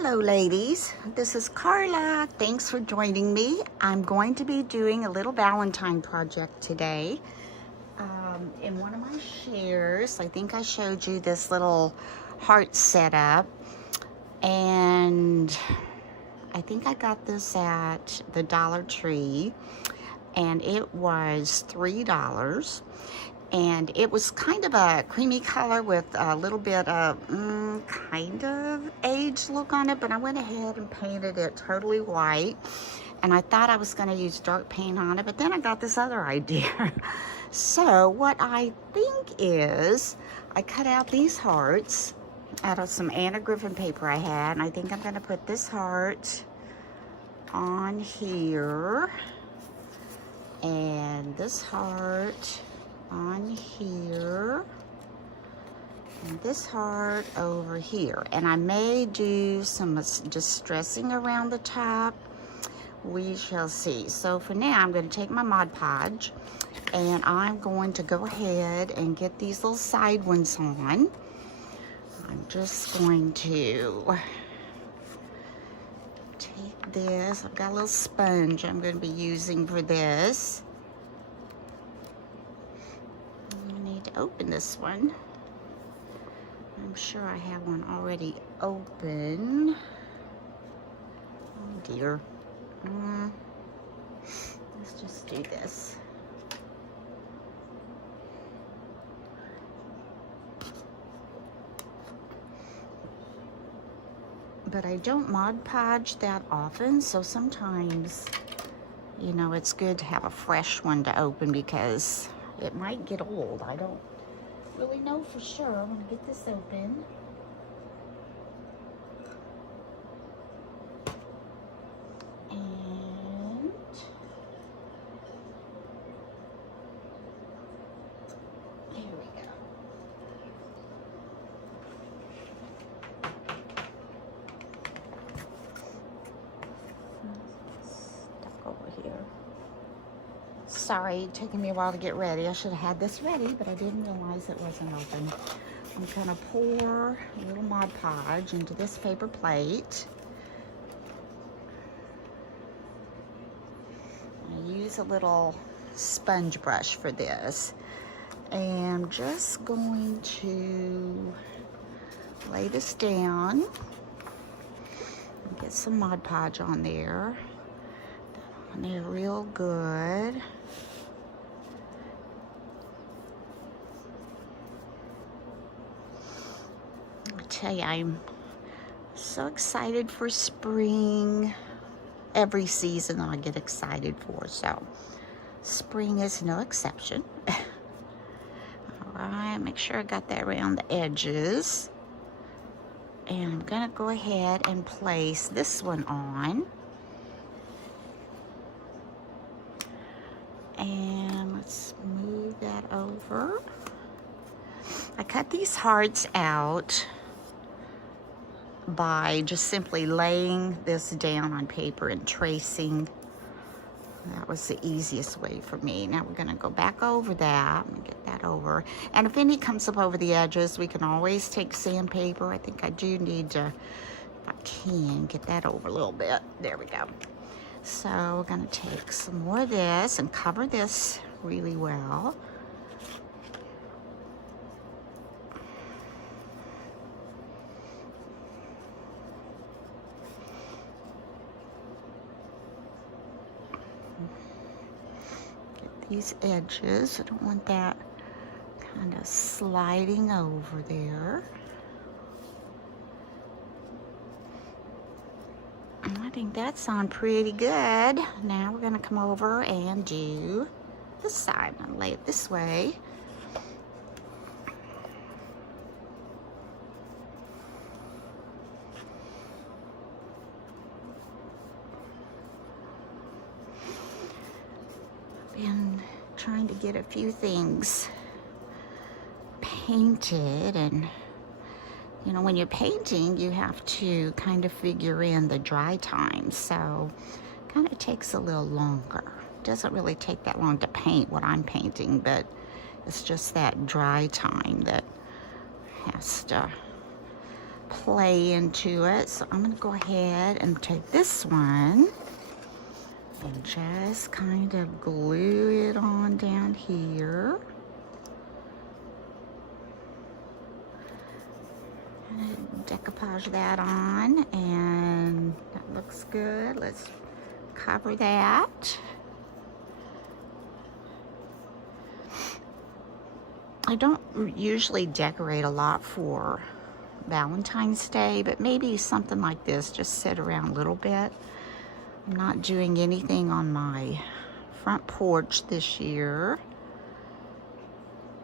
Hello ladies, this is Carla. Thanks for joining me. I'm going to be doing a little Valentine project today. In one of my shares, I think I showed you this little heart setup, and I think I got this at the Dollar Tree, and it was $3. And it was kind of a creamy color with a little bit of kind of aged look on it, but I went ahead and painted it totally white. And I thought I was going to use dark paint on it, but then I got this other idea. So what I think is I cut out these hearts out of some Anna Griffin paper I had, and I think I'm going to put this heart on here and this heart on here and this heart over here, and I may do some distressing around the top. We shall see. So for now I'm going to take my Mod Podge and I'm going to go ahead and get these little side ones on. I'm just going to take this. I've got a little sponge I'm going to be using for this. To open this one. I'm sure I have one already open. Oh dear. Let's just do this. But I don't Mod Podge that often, so sometimes, you know, it's good to have a fresh one to open because it might get old. I don't really know for sure. I'm going to get this open. And here we go. Stuck over here. Sorry, taking me a while to get ready. I should have had this ready, but I didn't realize it wasn't open. I'm gonna pour a little Mod Podge into this paper plate. I use a little sponge brush for this. And I'm just going to lay this down and get some Mod Podge on there. On there real good. I tell you, I'm so excited for spring. Every season I get excited for, so spring is no exception. All right, make sure I got that around the edges. And I'm gonna go ahead and place this one on. And let's move that over. I cut these hearts out by just simply laying this down on paper and tracing. That was the easiest way for me. Now we're going to go back over that and get that over. And if any comes up over the edges, we can always take sandpaper. I think I do need to, if I can, get that over a little bit. There we go. So we're going to take some more of this and cover this really well. Get these edges. I don't want that kind of sliding over there. I think that's on pretty good. Now we're going to come over and do this side. I'm going to lay it this way. I've been trying to get a few things painted, and you know, when you're painting, you have to kind of figure in the dry time, so kind of takes a little longer. It doesn't really take that long to paint what I'm painting, but it's just that dry time that has to play into it. So I'm going to go ahead and take this one and just kind of glue it on down here. And decoupage that on, and that looks good. Let's cover that. I don't usually decorate a lot for Valentine's Day, but maybe something like this, just sit around a little bit. I'm not doing anything on my front porch this year.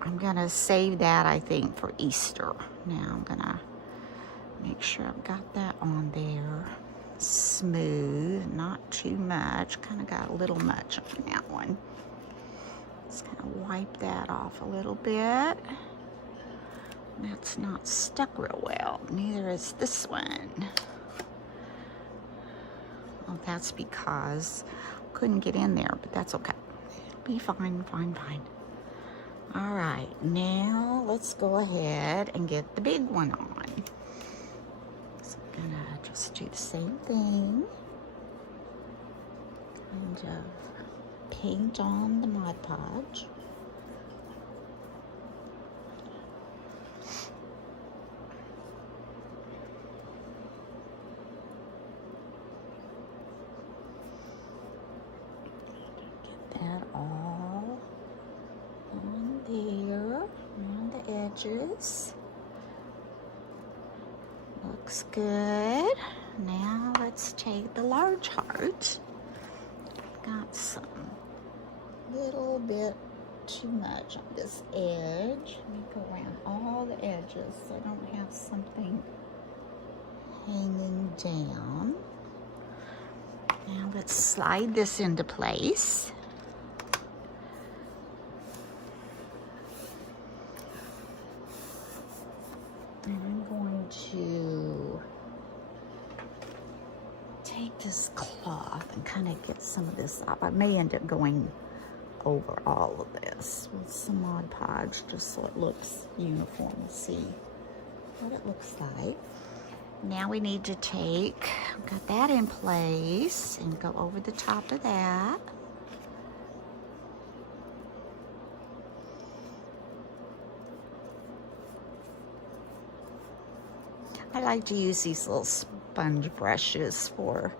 I'm gonna save that, I think, for Easter. Now I'm gonna make sure I've got that on there. Smooth, not too much. Kind of got a little much on that one. Just kind of wipe that off a little bit. That's not stuck real well. Neither is this one. Well, that's because I couldn't get in there, but that's okay. It'll be fine, fine, fine. All right, now let's go ahead and get the big one on. So I'm gonna just do the same thing. Kind of paint on the Mod Podge. Get that all on there, around the edges. Looks good. Now let's take the large heart. Got some little bit too much on this edge. Let me go around all the edges so I don't have something hanging down. Now let's slide this into place. And I'm going to take this cloth and kind of get some of this up. I may end up going over all of this with some Mod Podge just so it looks uniform. See what it looks like. Now we need to take, got that in place, and go over the top of that. I like to use these little sponge brushes for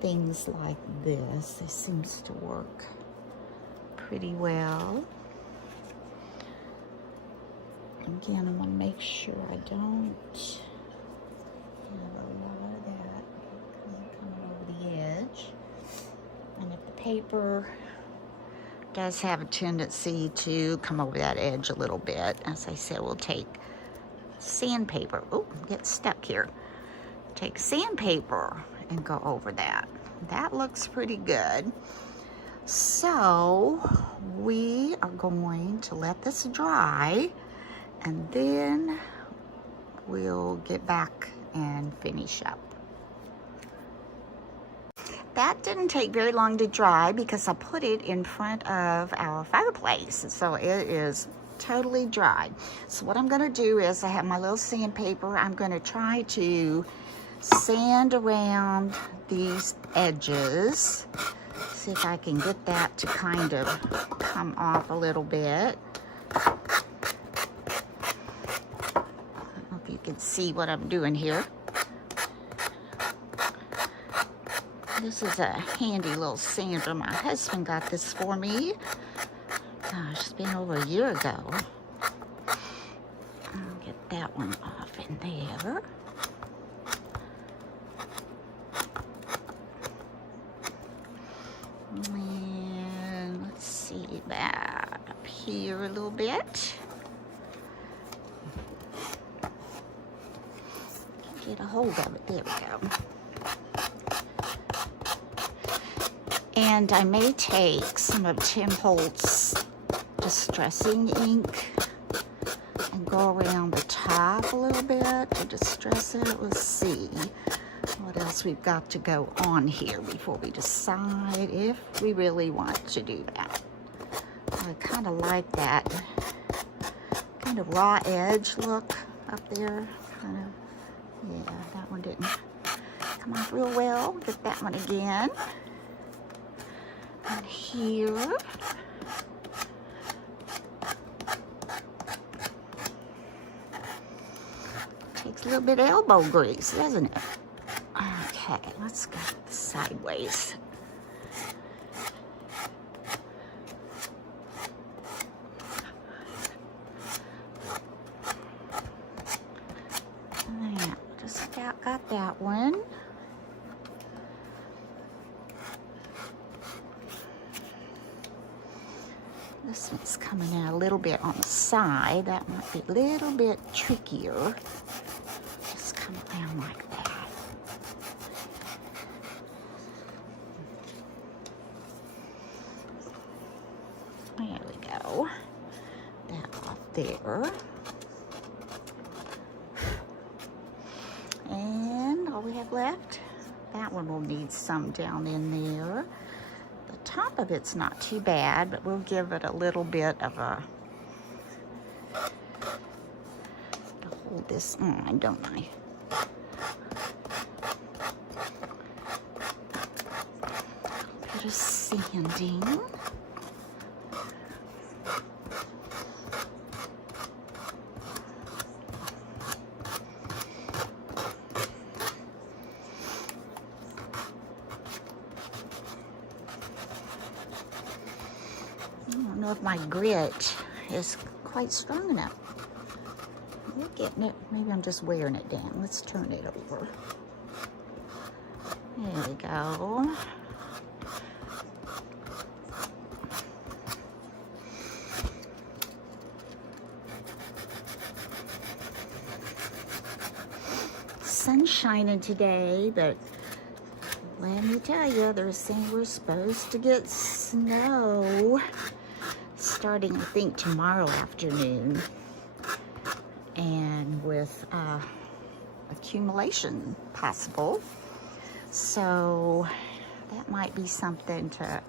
things like this. It seems to work pretty well. Again, I want to make sure I don't have a lot of that kind of coming over the edge. And if the paper does have a tendency to come over that edge a little bit, as I said, we'll take sandpaper. Oh, I'm getting stuck here. Take sandpaper and go over that. That looks pretty good. So we are going to let this dry, and then we'll get back and finish up. That didn't take very long to dry because I put it in front of our fireplace, so it is totally dry. So what I'm going to do is I have my little sandpaper. I'm going to try to sand around these edges. See if I can get that to kind of come off a little bit. I don't know if you can see what I'm doing here. This is a handy little sander. My husband got this for me. Gosh, it's been over a year ago. I'll get that one off in there. And let's see that up here a little bit. Get a hold of it. There we go. And I may take some of Tim Holtz distressing ink and go around the top a little bit to distress it. Let's see what else we've got to go on here before we decide if we really want to do that. I kind of like that kind of raw edge look up there. Kind of Yeah, that one didn't come off real well. Get that one again. And here. Takes a little bit of elbow grease, doesn't it? Okay, let's go sideways. Yeah, just about got that one. This one's coming out a little bit on the side. That might be a little bit trickier. Just come down like that. There we go. That off there. And all we have left, that one will need some down in there. The top of it's not too bad, but we'll give it a little bit of a, to hold this on, don't I? A bit of sanding. I don't know if my grit is quite strong enough. We're getting it. Maybe I'm just wearing it down. Let's turn it over. There we go. Sun's shining today, but let me tell you, they're saying we're supposed to get snow starting, I think, tomorrow afternoon, and with accumulation possible. So that might be something to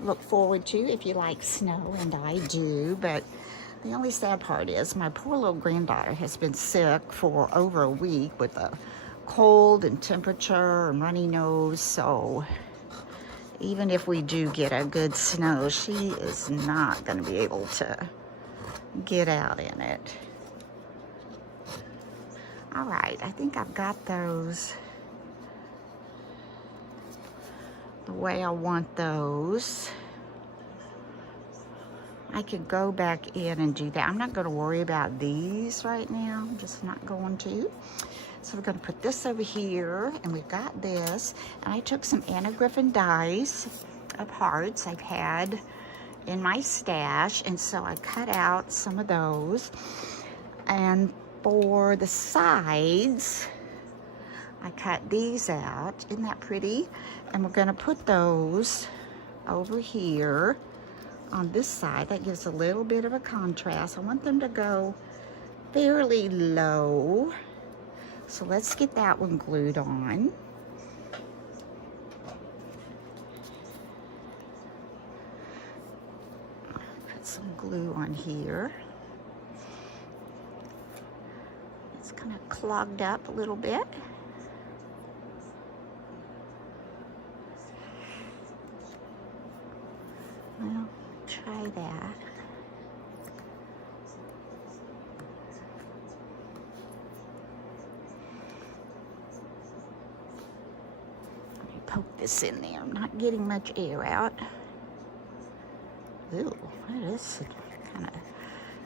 look forward to if you like snow, and I do. But the only sad part is my poor little granddaughter has been sick for over a week with a cold and temperature and runny nose. So even if we do get a good snow, she is not going to be able to get out in it. All right, I think I've got those the way I want those. I could go back in and do that. I'm not going to worry about these right now. I'm just not going to. So we're going to put this over here, and we've got this. And I took some Anna Griffin dies of hearts I've had in my stash, and so I cut out some of those. And for the sides, I cut these out. Isn't that pretty? And we're going to put those over here on this side. That gives a little bit of a contrast. I want them to go fairly low. So let's get that one glued on. Put some glue on here. It's kind of clogged up a little bit. Well, try that. Poke this in there. I'm not getting much air out. Ooh, it is kind of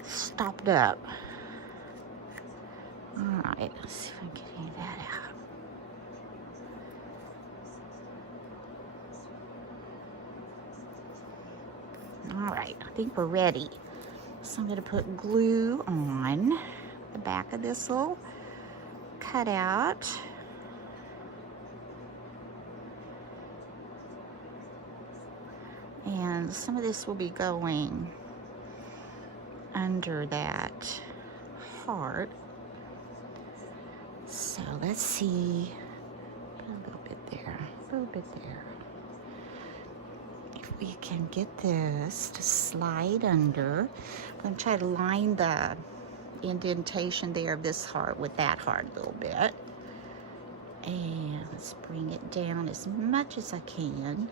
stopped up. All right, let's see if I can get any of that out. All right, I think we're ready. So I'm going to put glue on the back of this little cutout. And some of this will be going under that heart. So let's see. Put a little bit there, a little bit there. If we can get this to slide under. I'm going to try to line the indentation there of this heart with that heart a little bit. And let's bring it down as much as I can,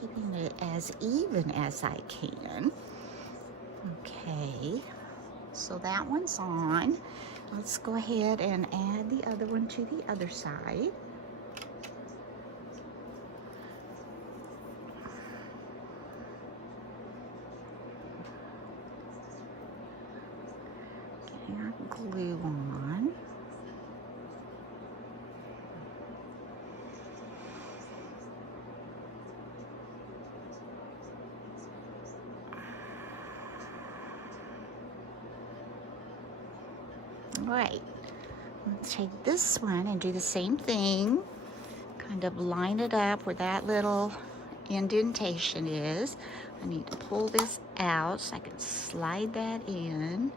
keeping it as even as I can. Okay, so that one's on. Let's go ahead and add the other one to the other side. Getting our glue on. All right, let's take this one and do the same thing. Kind of line it up where that little indentation is. I need to pull this out so I can slide that in.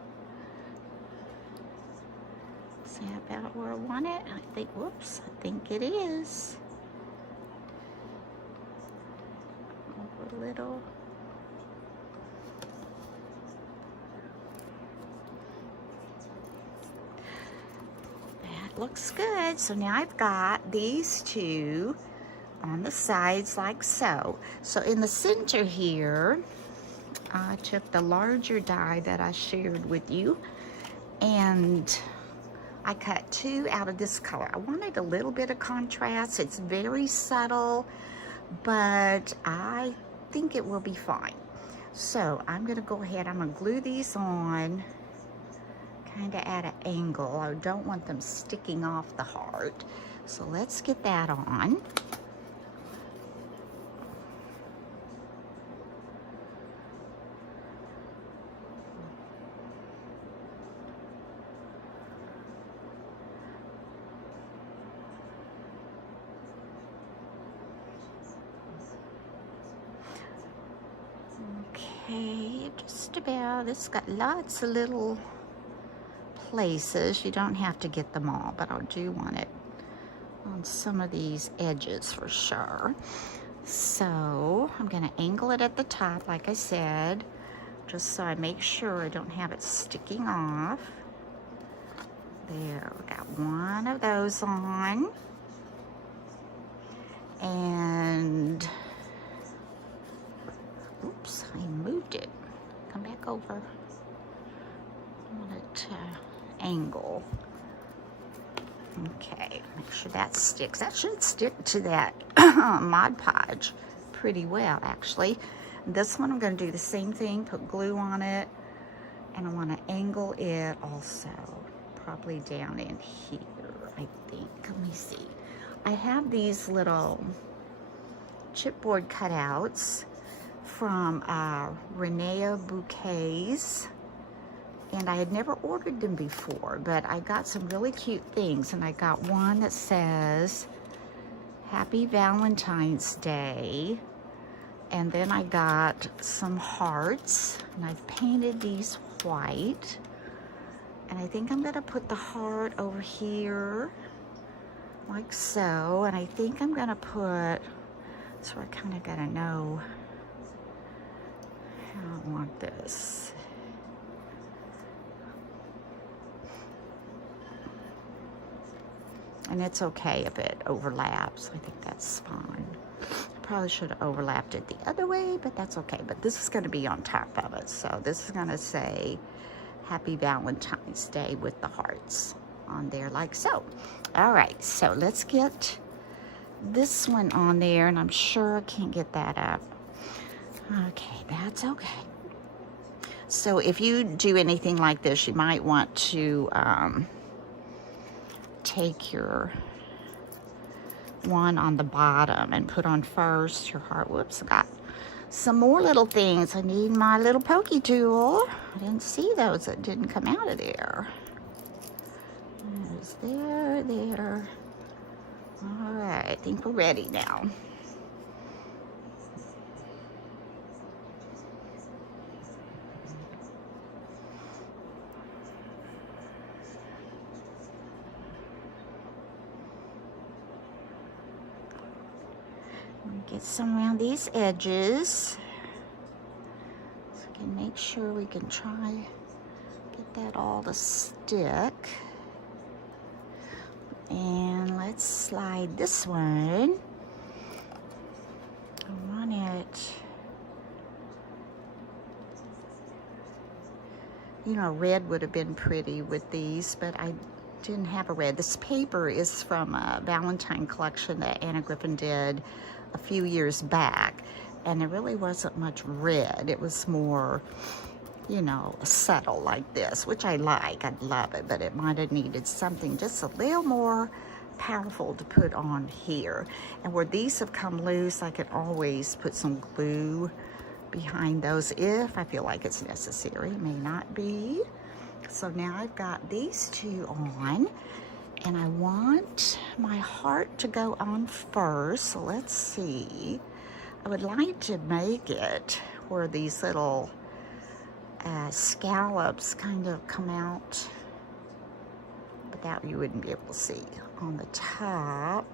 Is that about where I want it? I think, whoops, I think it is. Over a little. Looks good. So now I've got these two on the sides like so. So in the center here, I took the larger die that I shared with you and I cut two out of this color. I wanted a little bit of contrast. It's very subtle, but I think it will be fine. So I'm gonna go ahead, I'm gonna glue these on kind of at an angle. I don't want them sticking off the heart. So let's get that on. Okay, just about. It's got lots of little places. You don't have to get them all, but I do want it on some of these edges for sure. So I'm going to angle it at the top, like I said, just so I make sure I don't have it sticking off. There, we got one of those on. And, oops, I moved it. Come back over. I want it to angle. Okay, make sure that sticks. That should stick to that Mod Podge pretty well, actually. This one I'm going to do the same thing, put glue on it, and I want to angle it also, probably down in here, I think. Let me see. I have these little chipboard cutouts from Renea Bouquets. And I had never ordered them before, but I got some really cute things. And I got one that says, Happy Valentine's Day. And then I got some hearts, and I've painted these white. And I think I'm gonna put the heart over here, like so. And I think I'm gonna put, so I kind of gotta know how I want this. And it's okay if it overlaps. I think that's fine. I probably should have overlapped it the other way, but that's okay. But this is going to be on top of it. So this is going to say Happy Valentine's Day with the hearts on there like so. All right, so let's get this one on there, and I'm sure I can't get that up. Okay, that's okay. So if you do anything like this, you might want to take your one on the bottom and put on first your heart. Whoops, I got some more little things. I need my little pokey tool. I didn't see those that didn't come out of there. There's there. All right, I think we're ready now. Get some around these edges, so we can make sure we can try get that all to stick. And let's slide this one. I want it, you know, red would have been pretty with these, but I didn't have a red. This paper is from a Valentine collection that Anna Griffin did a few years back, and there really wasn't much red. It was more, you know, subtle like this, which I like. I love it, but it might have needed something just a little more powerful to put on here. And where these have come loose, I can always put some glue behind those if I feel like it's necessary. May not be. So now I've got these two on, and I want my heart to go on first. So let's see. I would like to make it where these little scallops kind of come out, but that you wouldn't be able to see on the top.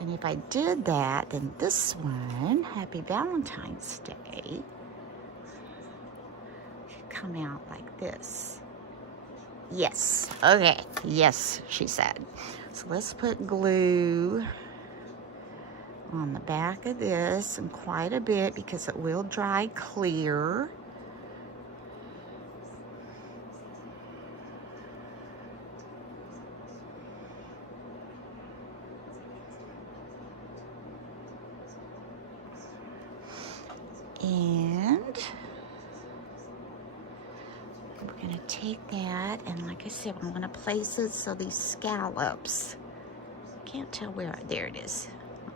And if I did that, then this one, Happy Valentine's Day, should come out like this. Yes, okay, yes, she said. So let's put glue on the back of this, and quite a bit because it will dry clear. And we're going to take that, and like I said, I'm going to place it so these scallops, can't tell where, there it is.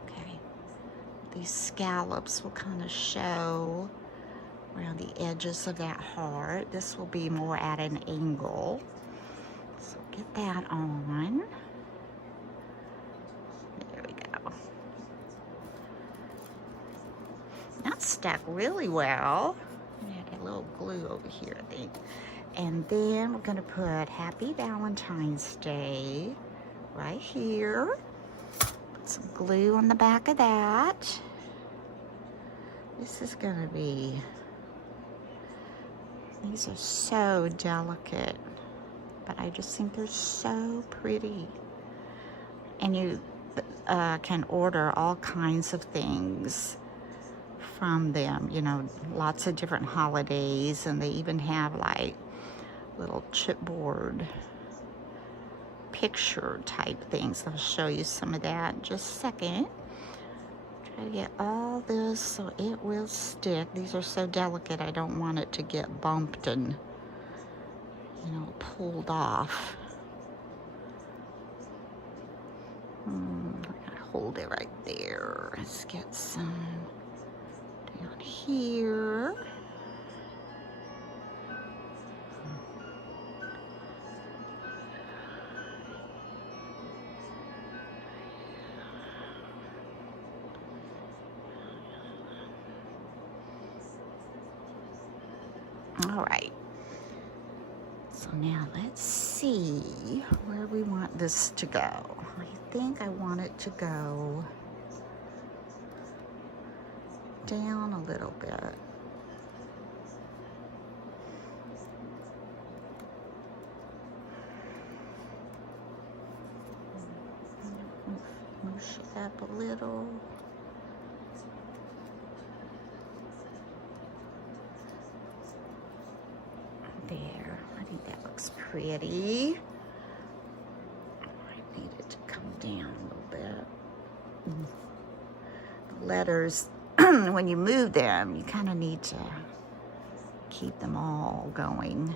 Okay, these scallops will kind of show around the edges of that heart. This will be more at an angle. So get that on. There we go. That's stuck really well. I got a little glue over here, I think. And then we're going to put Happy Valentine's Day right here. Put some glue on the back of that. This is going to be, these are so delicate, but I just think they're so pretty. And you can order all kinds of things from them, you know, lots of different holidays, and they even have like little chipboard picture type things. I'll show you some of that in just a second. Try to get all this so it will stick. These are so delicate, I don't want it to get bumped and, you know, pulled off. I'm gonna hold it right there. Let's get some down here. All right. So now let's see where we want this to go. I think I want it to go down a little bit. Push it up a little. There, I think that looks pretty. I need it to come down a little bit. The letters, when you move them, you kind of need to keep them all going.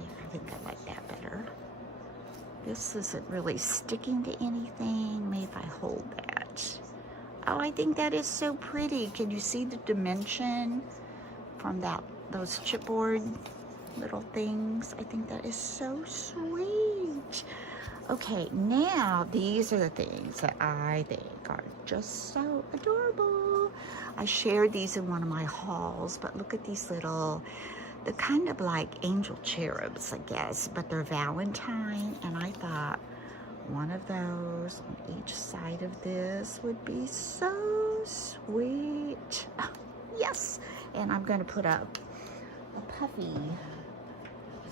Yeah, I think I like that better. This isn't really sticking to anything. Maybe if I hold that. Oh, I think that is so pretty. Can you see the dimension from that? Those chipboard little things. I think that is so sweet. Okay, now these are the things that I think are just so adorable. I shared these in one of my hauls, but look at these little, they're kind of like angel cherubs, I guess, but they're Valentine, and I thought one of those on each side of this would be so sweet. Oh, yes, and I'm going to put up a puffy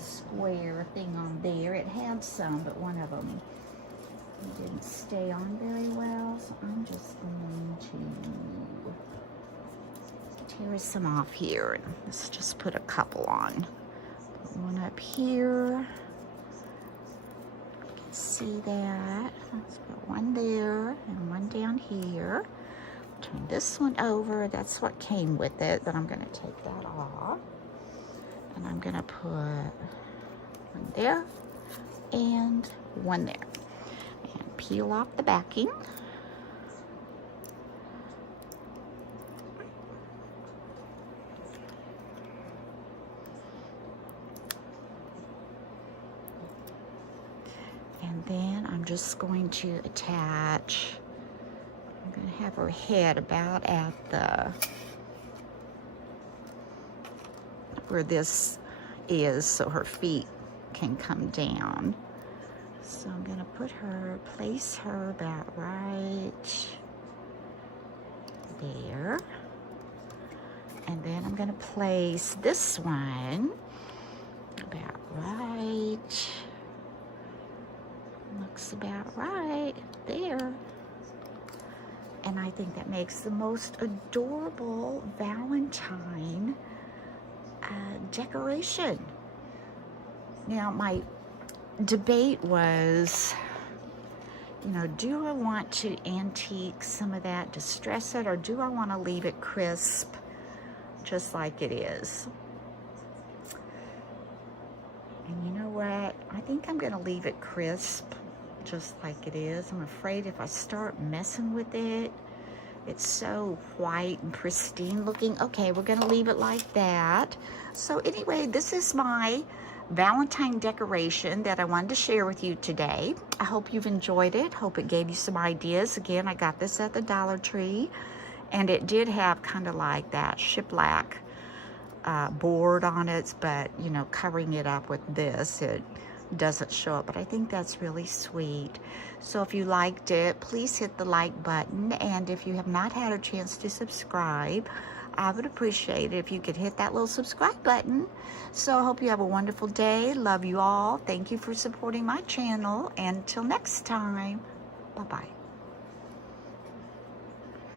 square thing on there. It had some, but one of them didn't stay on very well, so I'm just going to tear some off here, and let's just put a couple on. Put one up here. You can see that. Let's put one there and one down here. Turn this one over. That's what came with it, but I'm going to take that off. And I'm going to put one there and one there. And peel off the backing. And then I'm just going to attach, I'm going to have her head about at the, where this is, so her feet can come down. So I'm going to put her, place her about right there. And then I'm going to place this one about right, looks about right there. And I think that makes the most adorable Valentine decoration. Now, my debate was, you know, do I want to antique some of that, distress it, or do I want to leave it crisp just like it is? And you know what? I think I'm going to leave it crisp just like it is. I'm afraid if I start messing with it, it's so white and pristine looking. Okay, we're going to leave it like that. So anyway, this is my Valentine decoration that I wanted to share with you today. I hope you've enjoyed it. Hope it gave you some ideas. Again, I got this at the Dollar Tree, and it did have kind of like that shiplap board on it, but you know, covering it up with this, it doesn't show it, but I think that's really sweet. So if you liked it, please hit the like button, and if you have not had a chance to subscribe, I would appreciate it if you could hit that little subscribe button. So I hope you have a wonderful day. Love you all. Thank you for supporting my channel. Until next time, bye-bye.